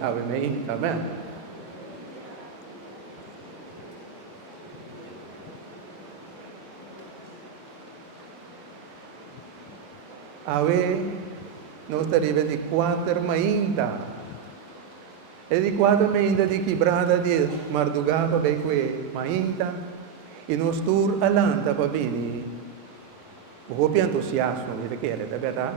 Amém. Amém. Awe, nós estaremos de 4 mainda. É de 4 mainda de quebrada de Mardugá para ver que mainda. E nós tur alanta para vir. O hopi entusiasmo, ele quer, é verdade?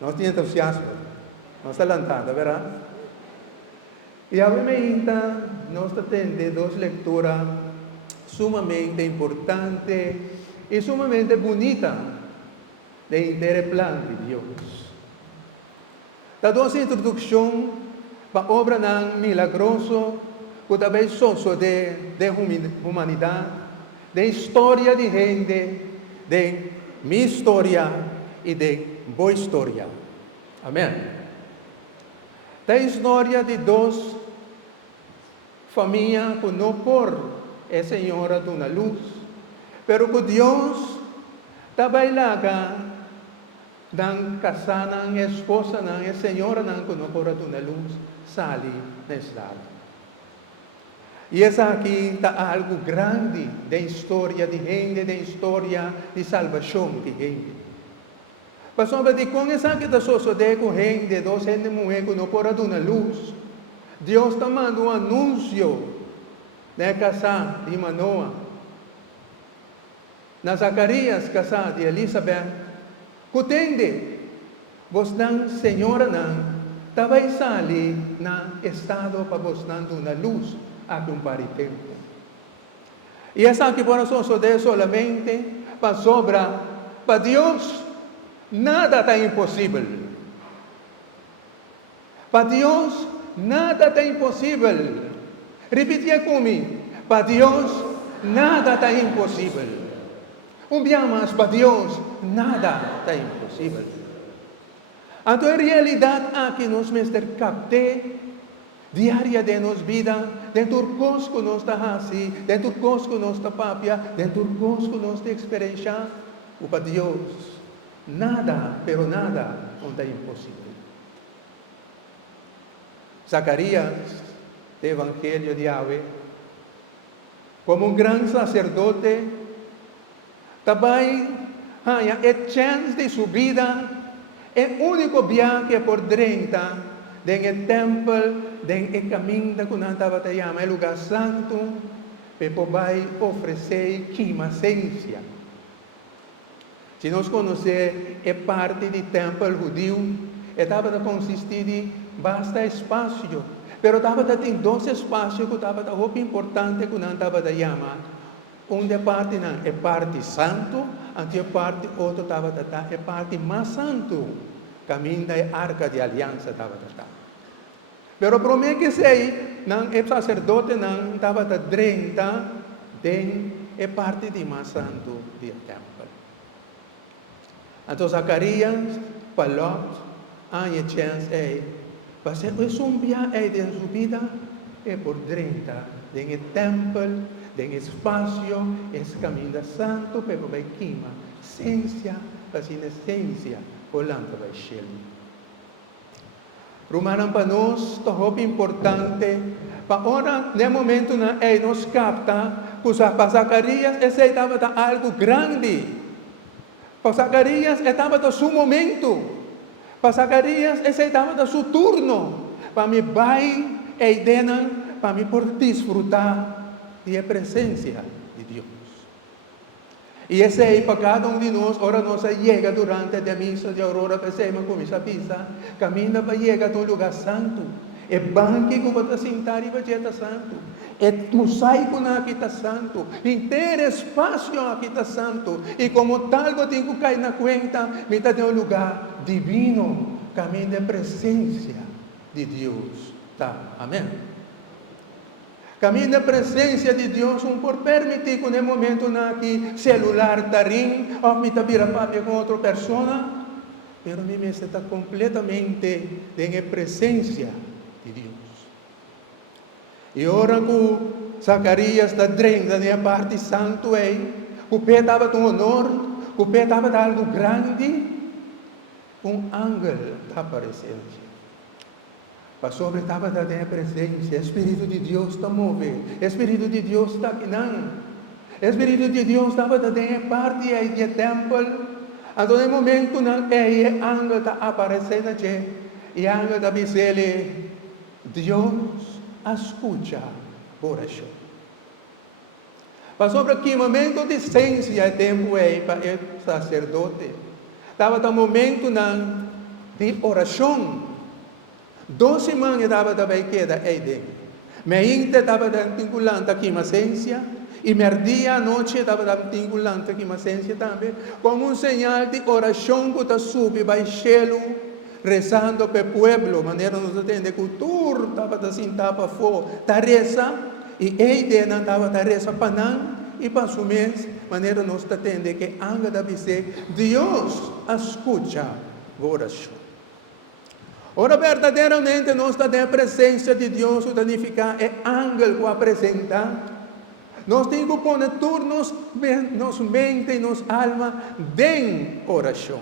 Nós temos entusiasmo. Nós alantando, é verdade? E a mainda, nós temos 2 leituras sumamente importantes e sumamente bonitas de inteiro plano de Deus. Da nossa introdução para a obra não milagroso, que também sosso de humanidade, de história de gente, de minha história e de boa história. Amém. Da história de 2 famílias que não por é Senhora de uma luz, pero que Deus trabalha dan kasana ng esposa ng senhora ng kunokora do na luz sali nessa. E essa aqui está algo grande da história de gente, da história de salvação de gente. Passou de com essa aqui está sucedendo com gente, 2 gente mulher kunokora do na luz. Deus está mandando anúncio de casar de Manoa. Na Zacarias casar de Elizabeth. Kutende, vos não, senhora não, também sali na estado para vos dando na luz a um par de tempo. E essa aqui para suceder solamente para sobra, para Deus, nada está impossível. Para Deus, nada está impossível. Repetia comigo, para Deus, nada está impossível. Dia mais para Deus, nada está impossível. Então, a realidade aqui nós mestre capte diária de nossa vida, dentro do curso que nós está assim, dentro do curso que nós está papia, dentro do curso que nós está experiência, o para Deus, nada, pero nada, não está impossível. Zacarias, do Evangelho de Yahweh, como grande sacerdote, também a chance de sua vida é o único viagem por dentro do templo, do caminho que nós estava chamando, o lugar santo, para poder oferecer uma essência. Se nós conhecemos a parte do templo judeu, estava consistir de bastante espaço, mas estava tendo 2 espaços que estava muito importante que nós estava chamando. Uma parte não é parte santo, a parte outra estava é parte mais santo, caminho da arca de aliança estava tratando. Pero para mim que sei, não é sacerdote não estava dentro é parte de mais santo do templo. Então Zacarias falou, a chance é, para ser um viagem de sua vida é por dentro do templo. Den espaço, esse caminho santo, para vai queima, ciência, assim essência, olhando para o céu. Romano para nós, é importante, para ora, no momento na nos capta, para Zacarias, esse estava algo grande. Para Zacarias, estava no seu momento. Para Zacarias, esse estava no seu turno. Para me vai, para me por desfrutar e a presença de Deus. E esse é para cada de nós, ora nós chega durante a missa de aurora, pensamos com essa pista, caminha para chegar a um lugar santo. É banque que vai sentar e vai estar santo. É mosaico aqui está santo. Inteiro espaço aqui está santo. E como tal, eu tenho que cair na conta, me está em um lugar divino, caminho da presença de Deus. Tá? Amém? Caminho da presença de Deus, por permitir que no momento aqui celular tarim, ou me vira papo com outra pessoa, pero a mim está completamente em presença de Deus. E ora que Zacarias está dentro da parte santo, o pé estava de honor, o pé estava de algo grande, ángel está aparecendo. sobre estava da presença, Espírito de Deus está movendo, Espírito de Deus está quinando, Espírito de Deus estava da parte aí do templo, a todo momento não é anga está aparecendo aqui, e anga está dizendo, Deus escuta a oração. Passou para que momento de ciência tempo aí para o sacerdote, estava no momento de oração. 12 semanas estava também queda aí dentro. Ainda estava vinculando aqui uma ciência, e dia à noite estava vinculando aqui uma ciência também, como um sinal de oração que está subindo para o céu, rezando para o povo, maneira nos atende cultura, estava assim, estava fora, está reza, e aí dentro estava a reza para não, e para o mês, maneira nos atende que anga da dizer, Deus escuta a oração. Ora, verdadeiramente, nós estamos na presença de Deus, o danificar é ángel que apresenta. Nós temos que pôr nos mente e nos alma em oração.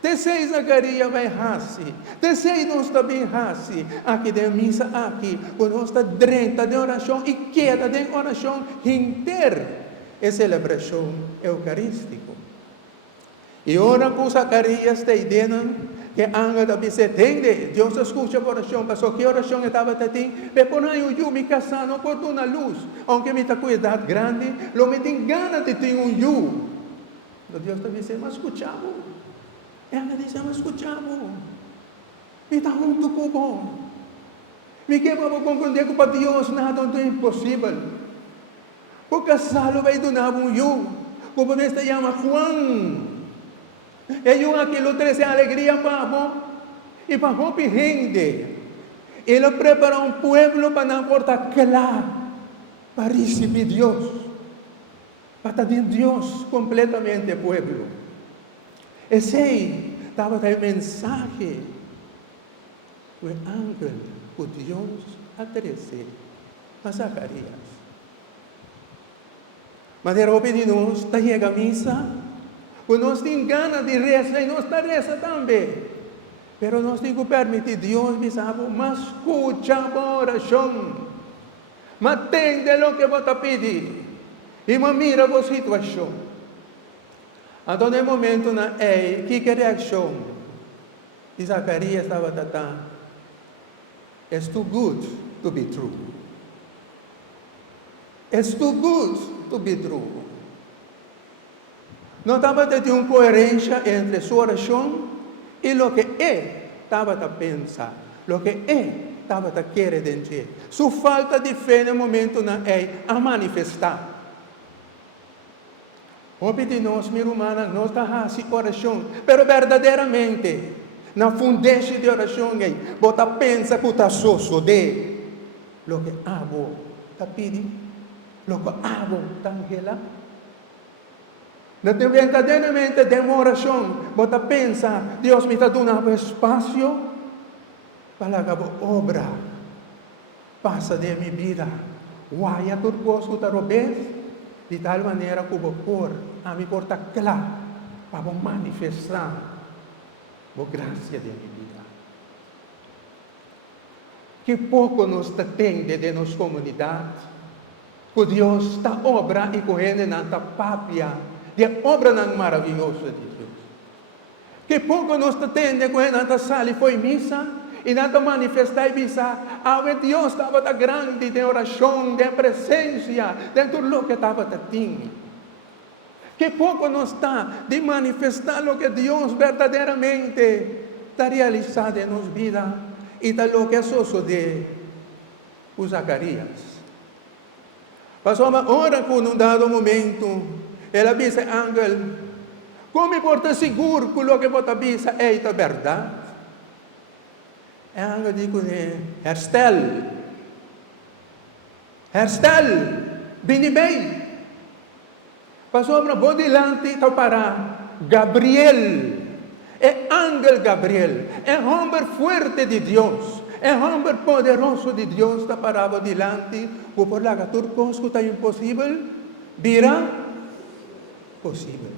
Terceiro, Zacarias vai assim. Terceiro, nós também assim. Aqui de missa, aqui, quando nós estamos dentro de oração e queda de oração inteira, é celebração eucarística. E ora com Zacarias está dizendo, que anga da se entende, Deus escuta a oração, mas que oração estava tendo, por aí eu me casar, não por uma luz, aunque me está com idade grande, lo me tem ganas de ter um eu. Deus está dizendo, mas escutamos. Ela diz, mas escutamos. Me está junto com bom. Me quebra para compreender que para Deus nada é impossível. Porque casá-lo vai donar um eu, como se chama Juan. E um aquilo traz alegria para bom e para bom rende. Ele prepara um povo para não portar claro para receber Deus, para ter Deus completamente povo. Esse aí estava a mensagem o ángel que Deus ofereceu a Zacarias. Mas era obediente, está chegando a missa. Quando nós temos ganas de rezar, e nós está rezando também. Mas nós temos que permitir Deus, mas escuta a oração. Mas atende o que você pede. E mira a situação. A todo momento, que reação? E Zacarias estava tratando. It's too good to be true. It's too good to be true. Não estava tendo uma coerência entre sua oração e o que ele estava a pensar, o que ele estava a querer dizer. Sua falta de fé no momento não é a manifestar. Hoje de nós, minha irmã, não está assim oração, mas verdadeiramente, na fundência de oração, você pensa que está sosso de o que abo está pedindo, o que abo está angelando. Não tem verdadeiramente de uma oração, você pensa, Deus me está dando espaço para que a obra passa de minha vida. Uai, a tudo coisa que está de tal maneira que o cor a me porta claro para manifestar a graça de minha vida. Que pouco nos atende de nossa comunidade, que Deus está obra e com ele na papia de obra maravilhosa de Deus. Que pouco nos atende com ele na sala e foi missa, e nada manifestar e missa, Deus estava grande de oração, de presença, dentro do que estava tendo. Que pouco nos está de manifestar o que Deus verdadeiramente está realizando em nossa vida, e da lo que é sucede com Zacarias. Passou uma hora com um dado momento, ela disse, ángel, como importa seguro que o que você disse é a verdade? E o ángel disse, herstel, vini bem. Passou para o delante para Gabriel, é ángel Gabriel, é homem forte de Deus, é homem poderoso de Deus, está parado delante, por lá que tudo coisa que está impossível, virá possível.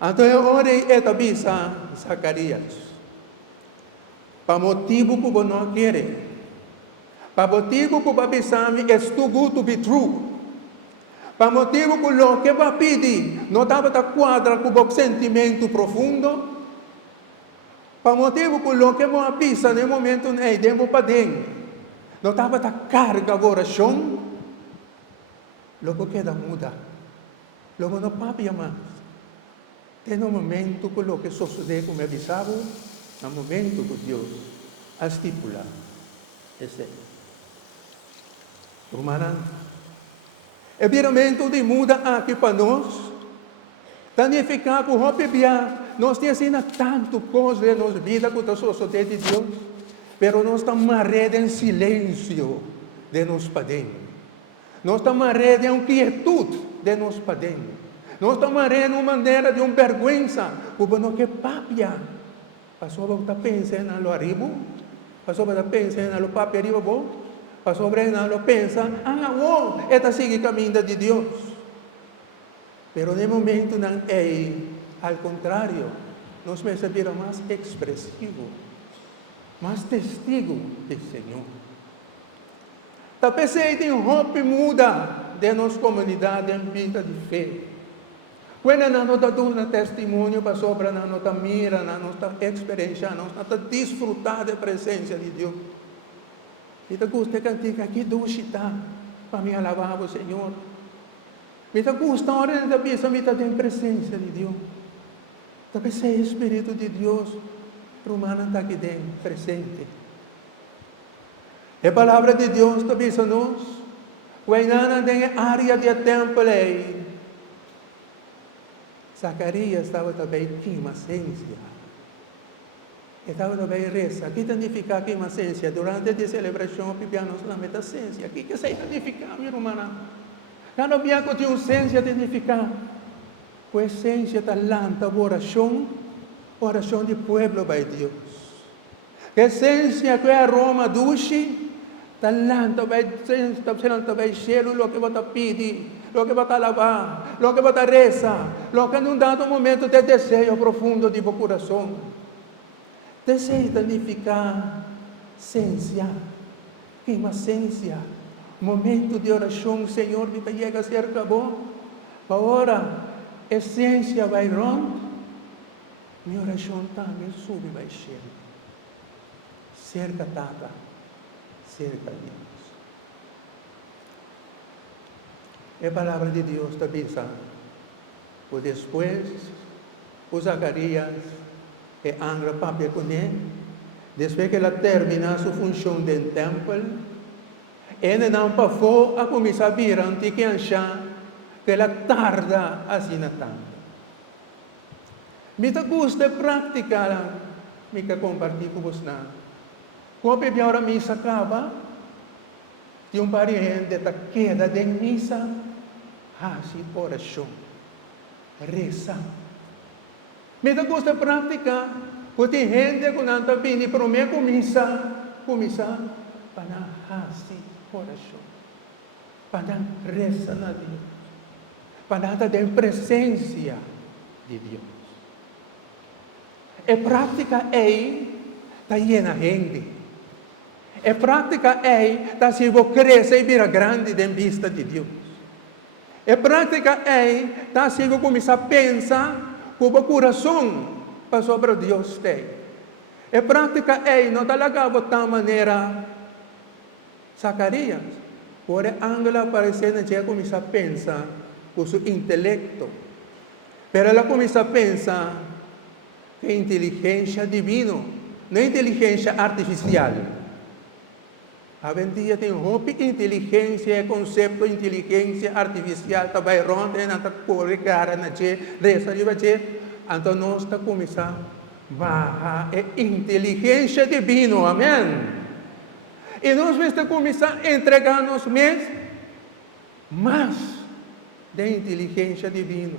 Então, eu orei e avisa Zacarias. para motivo que você não quer. Para motivo que você sabe é too good to be true. Para motivo que o que você pedir não estava a quadra com o sentimento profundo. Para motivo que o que você pensa no momento não é tempo para dentro. Não estava a carga a oração. Logo queda muda. Logo não papia mais. Tem um momento que o que sucede como avisado, no momento que Deus estipula. Esse é. Romana, é viramento de muda aqui para nós. Significa que nós temos tanto coisa na nossa vida que sucede de Deus, mas nós estamos marredos em silêncio de nós para dentro. Nós estamos marredos em quietude de nós para dentro. Nós estamos marredos de uma maneira de uma vergonha, porque não que papia. Passou a pensar no arriba, passou a pensar no papia arriba, passou a pensar, esta sigue o caminho de Deus. Pero no momento não é, ao contrário, nós me viram mais expressivo, mais testigo do Senhor. Talvez tem um hope muda de nossa comunidade em vida de fé. Quando nós estamos dando testemunho para sobre a nossa mira, a nossa experiência, nós estamos desfrutando da presença de Deus. E te gusta cantar aqui duchita para me alabar o Senhor. Me gusta a hora de pensar, me tem presença de Deus. Talvez é o Espírito de Deus, romana está aqui dentro, presente. A palavra de Deus está dizendo nós, quando tem área de templo, Zacarias estava também com ciência. Estava também reza. O que significa que ciência? Durante a celebração, pipianos na metacência. O que significa, minha irmã? Cada dia que tem ciência significa que a ciência talanta oração de povo para Deus. Que a ciência que é Roma duche, talanta vai ser o que você pede, o que você lavar, o que você reza, o que não dá um momento de desejo profundo de coração. Desejo significa ciência, que é uma ciência. Momento de oração, Senhor, me chega cerca bom. Agora, a ciência vai rondo, minha oração também sube, vai chegar. Cerca tata, cerca Deus. A palavra de Deus está pensando. Por depois, o Zacarias e Angra papel com ele, depois que ela termina sua função dentro do templo, ele não passou a começar a vir que achar que ela tarda assim tanto. Me gusta praticar, me compartilhar com você. Quando a hora missa acaba, de um parente da queda de missa, assim oração, reza. Me gusta praticar, porque tem gente que não está vindo para mim começar para assim oração, para reza na Deus, para ter presença de Deus. A prática está llena de gente. A prática está se crescer e virar grande em vista de Deus. A prática está se começar a pensar com o coração para sobre Deus tem. A prática não está ligada de tal maneira Zacarias, por Angela parecendo que começa a pensar com seu intelecto, mas ela começa a pensar que inteligência divina, não inteligência artificial. A dia tem inteligência, conceito de inteligência artificial, também ronda, não está corrigada, não está reza, então nós está começando a inteligência divina, amém? E nós vamos começar a entregar-nos mesmos mais da inteligência divina.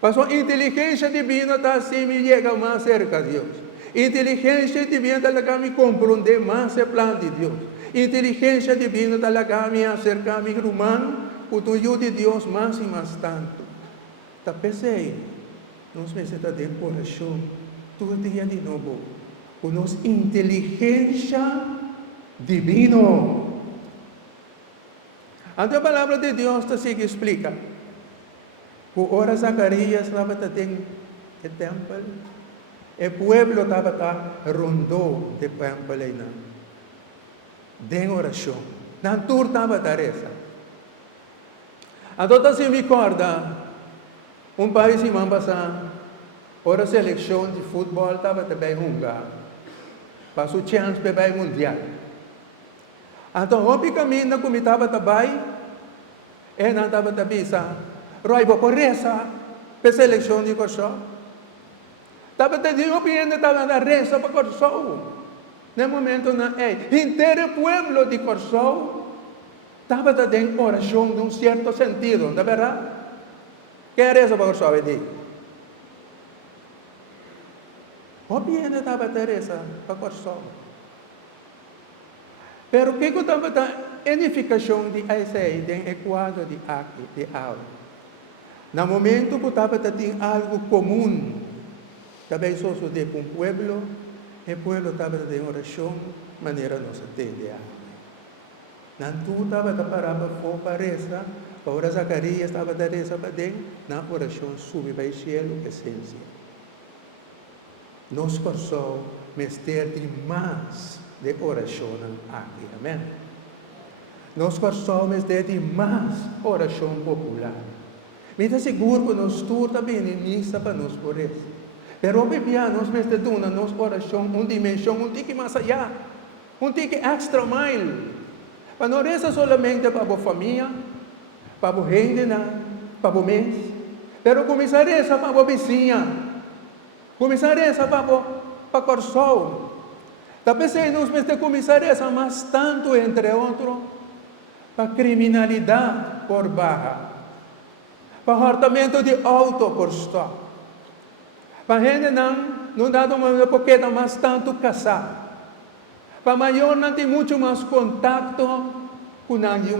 Mas a inteligência divina está assim, me chega mais cerca de Deus. Inteligência divina está me compreender mais o plano de Deus. Inteligência divina está me acercar me humano, com o ajuda de Deus mais e mais tanto. Está pensei, nós precisamos ter coração todo dia de novo. com inteligência divina. A palavra de Deus assim que explica. Por hora Zacarias estava dentro do templo, o povo estava rondando o templo, de oração. Na tour estava taresa. Então, se me recorda, país em Mambasa, hora seleção de futebol estava também Hungria. Passou chance para o mundial. Então, o caminho como estava também, e não estava também, Roy Bocorresa, para a seleção de Corsó. Estava dizendo, eu estava na reza para Corsó. No momento, inteiro pueblo de Corsó estava dando oração de certo sentido, não é verdade? Que é reza para Corsó, o bien estava a reza para Corsó. Pero que estava a edificação de Isaías, em quadro de aqui, de aula. No momento que estava a ter algo comum, também só de um pueblo, o pueblo estava a ter oração, maneira nós entender. Não tu estava a parar para reza, para Zacarias estava a reza para dentro, na oração sube para o cielo, essência. Nós corsó, mestre de mais de oração aqui, amém? Nós corsó, mestre de mais oração popular. Me está seguro que nós todos também missa para nós por isso. Pero obviamente nós mestre duna nós oração, uma dimensão, um tique mais allá, um tique extra mile. Para não reza solamente para a família, para a gente, para o mês. Pero começar a reza para a vizinha, começar a reza para o corsó. Talvez nós mestre começar a reza mais tanto, entre outros, para a criminalidade por barra. Para o hartamento de auto por stop. Para a gente não dá uma pouquinho mais tanto casar. Para maior não tem muito mais contato com alguém.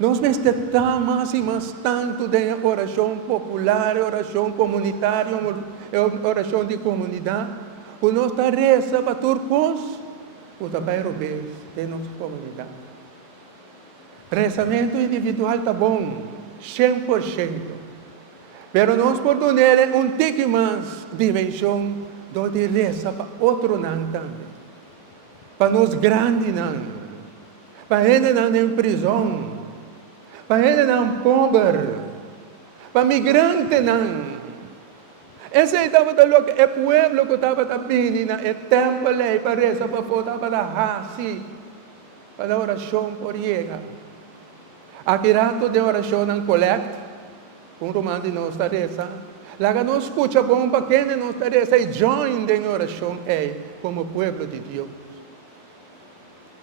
Nós necessitamos mais e mais tanto de oração popular, oração comunitária, oração de comunidade. O nosso reza para turcos, o também europeus de nossa comunidade. Rezamento individual está bom. 100%. Pero nós podemos ter um tique mais dimensão de reza para outro não também. Para nós grandes não. Para gente não em prisão. Para gente não pobre. Para migrante não. Esse estava o que é pueblo que estava também na templo para reza para fora para hasi para oração por llegar. Aqui rato de oração não coleta, romano de nossa reza. Lá que não escuta bom para quem de nossa reza e join em oração como pueblo de Deus.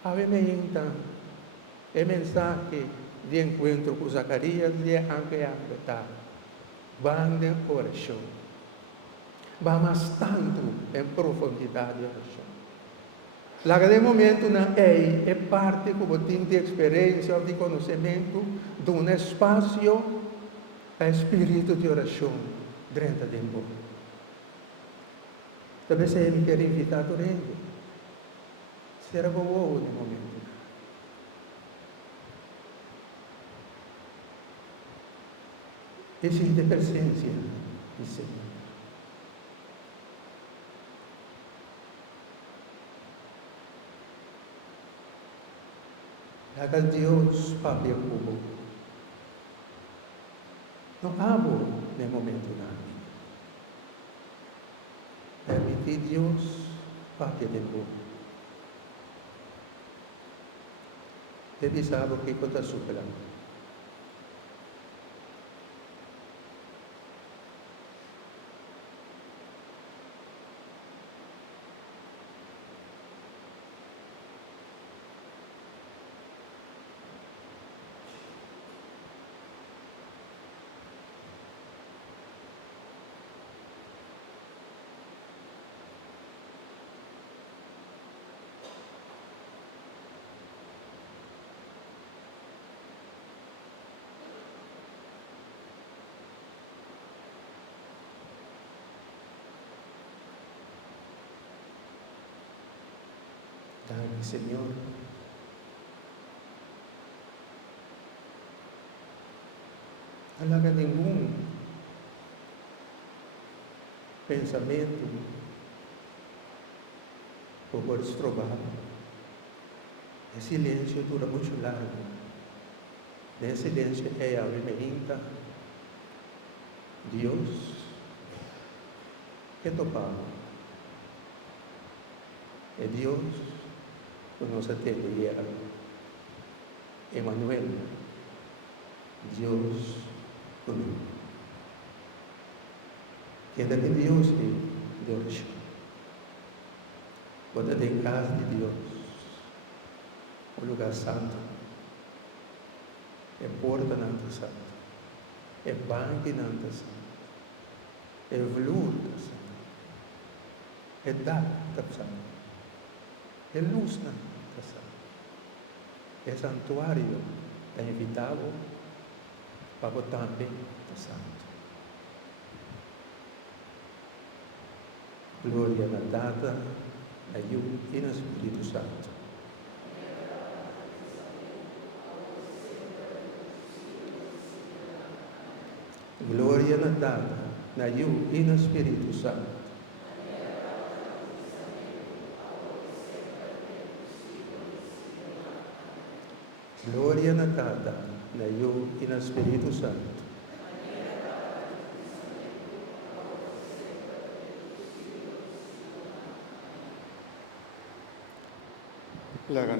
A ver, então, é mensagem de encontro com Zacarias de Angeabetar. Vão de oração. Vamos tanto em profundidade de oração. Lá de momento não é parte como tem de experiência ou de conhecimento de um espaço espírito de oração dentro de mim. Talvez ele me quer invitar a rende. Será bom no momento. Existe presença do Senhor. Haga Deus Pai Cubo. Não abo no momento nada. Permitir Deus Pai de Cubo. Deve saber o que está superando. mi Señor. Alaga ningún pensamento o puedes trobar. El silencio dura mucho largo. En el silencio ella me hinta. Dios, que topado. Es Dios que nos atendía. Emmanuel, Dios conmigo. Quédate en Dios de oración. Quédate en casa de Dios, un lugar santo. É porta nanta santo, é banque nanta santo, é flor da santo, é data santo, é luz nanta santo, é santuário da invitado para o também da santo. Glória na data, na Yu e no Espírito Santo. Glória na data, na Yu e no Espírito Santo. Glória na data, na Yu e no Espírito Santo. La